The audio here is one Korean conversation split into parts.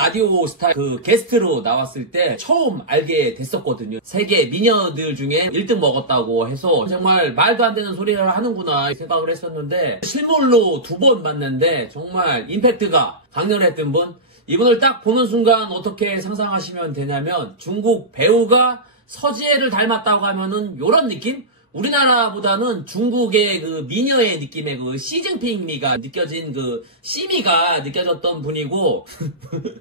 라디오 스타 그 게스트로 나왔을 때 처음 알게 됐었거든요. 세계 미녀들 중에 1등 먹었다고 해서 정말 말도 안 되는 소리를 하는구나 생각을 했었는데, 실물로 2번 봤는데 정말 임팩트가 강렬했던 분. 이분을 딱 보는 순간 어떻게 상상하시면 되냐면, 중국 배우가 서지혜를 닮았다고 하면은 요런 느낌? 우리나라보다는 중국의 그 미녀의 느낌의 그 시징핑미가 느껴진 그 씨미가 느껴졌던 분이고,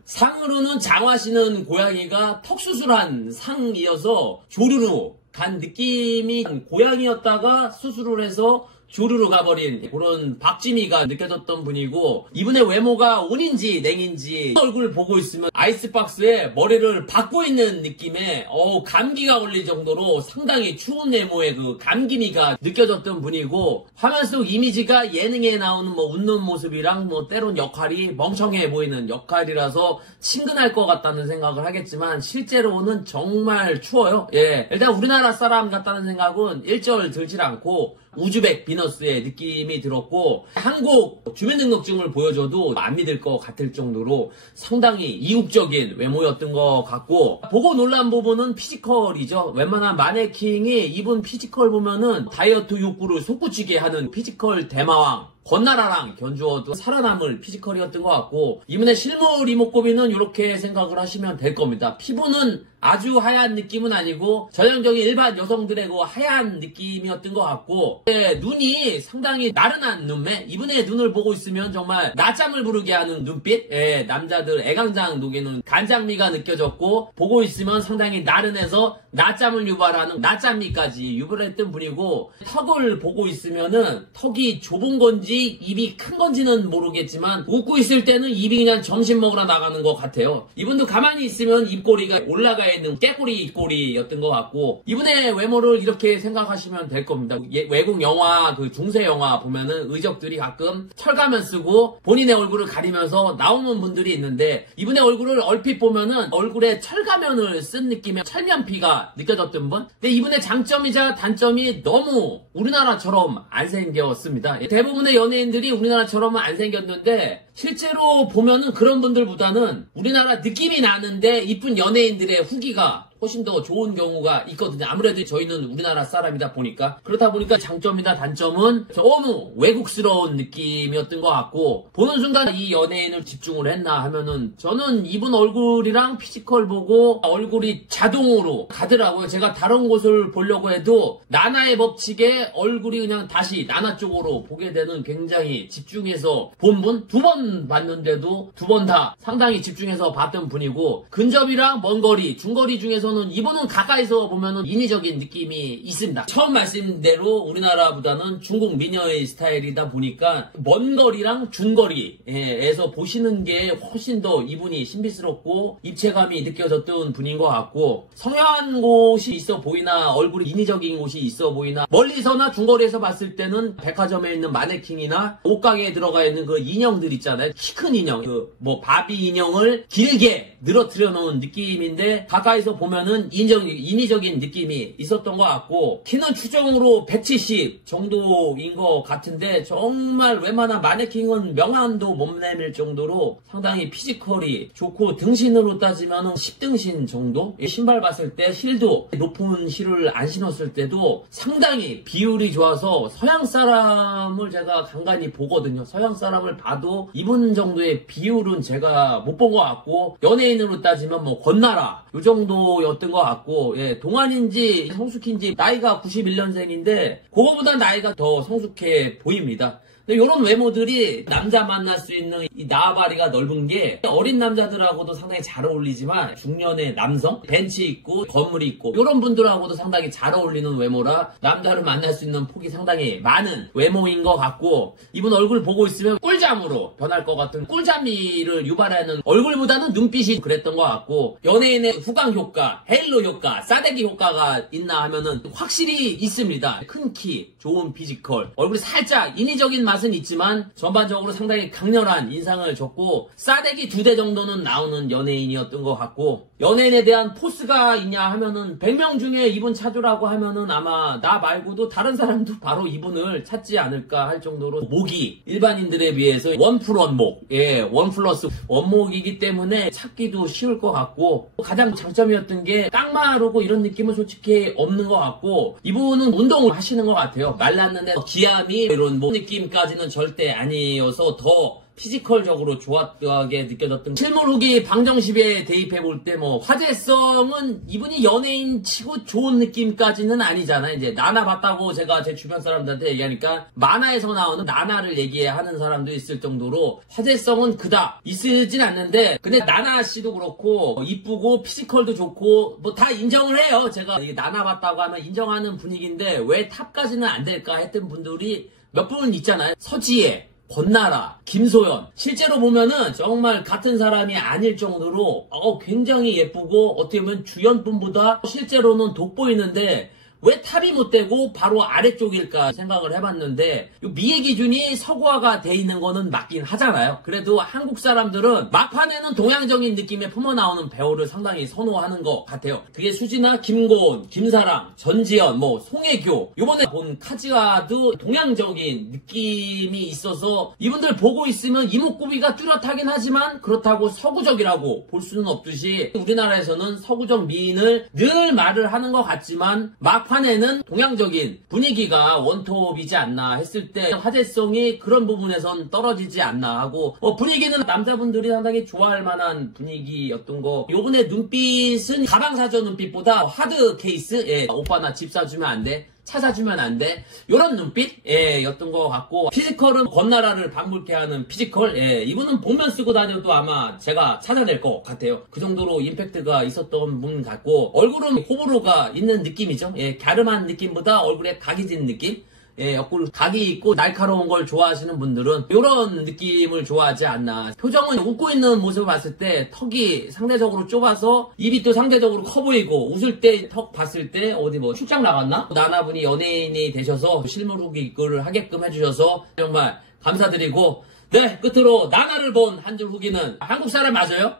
상으로는 장화신은 고양이가 턱수술한 상이어서 조르르 간 느낌이, 고양이였다가 수술을 해서 조르르 가버린 그런 박지미가 느껴졌던 분이고, 이분의 외모가 온인지 냉인지 얼굴 보고 있으면 아이스박스에 머리를 박고 있는 느낌의 감기가 걸릴 정도로 상당히 추운 외모의 그 감기미가 느껴졌던 분이고, 화면 속 이미지가 예능에 나오는 뭐 웃는 모습이랑 뭐 때론 역할이 멍청해 보이는 역할이라서 친근할 것 같다는 생각을 하겠지만, 실제로는 정말 추워요. 예, 일단 우리나라 사람 같다는 생각은 일절 들질 않고 우즈벡 비너스의 느낌이 들었고, 한국 주민등록증을 보여줘도 안 믿을 것 같을 정도로 상당히 이국적인 외모였던 것 같고, 보고 놀란 부분은 피지컬이죠. 웬만한 마네킹이 이분 피지컬 보면은 다이어트 욕구를 솟구치게 하는 피지컬 대마왕 권나라랑 견주어도 살아남을 피지컬이었던 것 같고, 이분의 실물 이목구비는 이렇게 생각을 하시면 될 겁니다. 피부는 아주 하얀 느낌은 아니고 전형적인 일반 여성들의 그 하얀 느낌이었던 것 같고, 눈이 상당히 나른한 눈매. 이분의 눈을 보고 있으면 정말 낮잠을 부르게 하는 눈빛. 남자들 애강장 녹이는 간장미가 느껴졌고, 보고 있으면 상당히 나른해서 낮잠을 유발하는 낮잠미까지 유발했던 분이고, 턱을 보고 있으면은 턱이 좁은 건지 입이 큰 건지는 모르겠지만 웃고 있을 때는 입이 그냥 점심 먹으러 나가는 것 같아요. 이분도 가만히 있으면 입꼬리가 올라가 있는 깨꼬리 입꼬리였던 것 같고, 이분의 외모를 이렇게 생각하시면 될 겁니다. 외국 영화, 그 중세 영화 보면은 의적들이 가끔 철가면 쓰고 본인의 얼굴을 가리면서 나오는 분들이 있는데, 이분의 얼굴을 얼핏 보면은 얼굴에 철가면을 쓴 느낌의 철면피가 느껴졌던 분. 근데 이분의 장점이자 단점이 너무 우리나라처럼 안 생겼습니다. 대부분의 연예인들이 우리나라처럼은 안 생겼는데, 실제로 보면은 그런 분들보다는 우리나라 느낌이 나는데 이쁜 연예인들의 후기가 훨씬 더 좋은 경우가 있거든요. 아무래도 저희는 우리나라 사람이다 보니까. 그렇다 보니까 장점이나 단점은 너무 외국스러운 느낌이었던 것 같고, 보는 순간 이 연예인을 집중을 했나 하면은 저는 이분 얼굴이랑 피지컬 보고 얼굴이 자동으로 가더라고요. 제가 다른 곳을 보려고 해도 나나의 법칙에 얼굴이 그냥 다시 나나 쪽으로 보게 되는, 굉장히 집중해서 본 분? 2번 봤는데도 2번 다 상당히 집중해서 봤던 분이고, 근접이랑 먼거리, 중거리 중에서 이분은 가까이서 보면은 인위적인 느낌이 있습니다. 처음 말씀대로 우리나라보다는 중국 미녀의 스타일이다 보니까 먼 거리랑 중거리에서 보시는 게 훨씬 더 이분이 신비스럽고 입체감이 느껴졌던 분인 것 같고, 성형한 곳이 있어 보이나 얼굴이 인위적인 곳이 있어 보이나, 멀리서나 중거리에서 봤을 때는 백화점에 있는 마네킹이나 옷가게에 들어가 있는 그 인형들 있잖아요. 키 큰 인형, 그 뭐 바비 인형을 길게 늘어뜨려 놓은 느낌인데, 가까이서 보면 인위적인 느낌이 있었던 것 같고, 키는 추정으로 170 정도인 것 같은데, 정말 웬만한 마네킹은 명함도 못 내밀 정도로 상당히 피지컬이 좋고, 등신으로 따지면 10등신 정도? 신발 봤을 때 힐도 높은 힐을 안 신었을 때도 상당히 비율이 좋아서 서양 사람을 제가 간간히 보거든요. 서양 사람을 봐도 이분 정도의 비율은 제가 못 본 것 같고, 연예인으로 따지면 뭐 권나라 요 정도였던 것 같고, 동안인지 성숙인지 나이가 91년생인데 그거보다 나이가 더 성숙해 보입니다. 이런 외모들이 남자 만날 수 있는 이 나와바리가 넓은 게, 어린 남자들하고도 상당히 잘 어울리지만 중년의 남성, 벤치 있고 건물이 있고 이런 분들하고도 상당히 잘 어울리는 외모라 남자를 만날 수 있는 폭이 상당히 많은 외모인 것 같고, 이분 얼굴 보고 있으면 꿀잠으로 변할 것 같은 꿀잠미를 유발하는, 얼굴보다는 눈빛이 그랬던 것 같고, 연예인의 후광 효과, 헤일로 효과, 싸대기 효과가 있나 하면은 확실히 있습니다. 큰 키, 좋은 피지컬, 얼굴이 살짝 인위적인 맛 맛은 있지만 전반적으로 상당히 강렬한 인상을 줬고 싸대기 2대 정도는 나오는 연예인이었던 것 같고 연예인에 대한 포스가 있냐 하면은 100명 중에 이분 찾으라고 하면은 아마 나 말고도 다른 사람도 바로 이분을 찾지 않을까 할 정도로 목이 일반인들에 비해서 1+1목, 예, 1+1목이기 때문에 찾기도 쉬울 것 같고 가장 장점이었던 게 깡마르고 이런 느낌은 솔직히 없는 것 같고 이분은 운동을 하시는 것 같아요. 말랐는데 기암이 이런 뭐 느낌까지는 절대 아니어서 더 피지컬적으로 좋았게 느껴졌던 실물 후기 방정식에 대입해볼 때 뭐 화제성은 이분이 연예인 치고 좋은 느낌까지는 아니잖아요. 이제 나나 봤다고 제가 제 주변 사람들한테 얘기하니까 만화에서 나오는 나나를 얘기하는 사람도 있을 정도로 화제성은 그다 있으진 않는데 근데 나나 씨도 그렇고 이쁘고 피지컬도 좋고 뭐 다 인정을 해요. 제가 나나 봤다고 하면 인정하는 분위기인데 왜 탑까지는 안 될까 했던 분들이 몇 분 있잖아요. 서지혜, 권나라, 김소연 실제로 보면은 정말 같은 사람이 아닐 정도로 굉장히 예쁘고 어떻게 보면 주연분보다 실제로는 돋보이는데 왜 탑이 못 되고 바로 아래쪽일까 생각을 해봤는데 미의 기준이 서구화가 돼 있는 거는 맞긴 하잖아요. 그래도 한국 사람들은 막판에는 동양적인 느낌에 품어나오는 배우를 상당히 선호하는 것 같아요. 그게 수지나 김고은, 김사랑, 전지현, 뭐 송혜교 요번에 본 카즈아도 동양적인 느낌이 있어서 이분들 보고 있으면 이목구비가 뚜렷하긴 하지만 그렇다고 서구적이라고 볼 수는 없듯이 우리나라에서는 서구적 미인을 늘 말을 하는 것 같지만 막판에는 동양적인 분위기가 원톱이지 않나 했을 때 화제성이 그런 부분에선 떨어지지 않나 하고 분위기는 남자분들이 상당히 좋아할 만한 분위기였던 거. 요번에 눈빛은 가방 사줘 눈빛보다 하드 케이스, 예, 오빠 나 집 사주면 안 돼, 차 사주면 안 돼, 요런 눈빛, 예, 였던 것 같고 피지컬은 권나라를 방불케 하는 피지컬, 예, 이분은 복면 쓰고 다녀도 아마 제가 찾아낼 것 같아요. 그 정도로 임팩트가 있었던 분 같고 얼굴은 호불호가 있는 느낌이죠. 예, 갸름한 느낌보다 얼굴에 각이 진 느낌, 예, 옆구리 각이 있고 날카로운 걸 좋아하시는 분들은 이런 느낌을 좋아하지 않나. 표정은 웃고 있는 모습을 봤을 때 턱이 상대적으로 좁아서 입이 또 상대적으로 커 보이고 웃을 때 턱 봤을 때 어디 뭐 출장 나갔나? 나나분이 연예인이 되셔서 실물 후기 글을 하게끔 해주셔서 정말 감사드리고 네, 끝으로 나나를 본 한 줄 후기는 한국 사람 맞아요?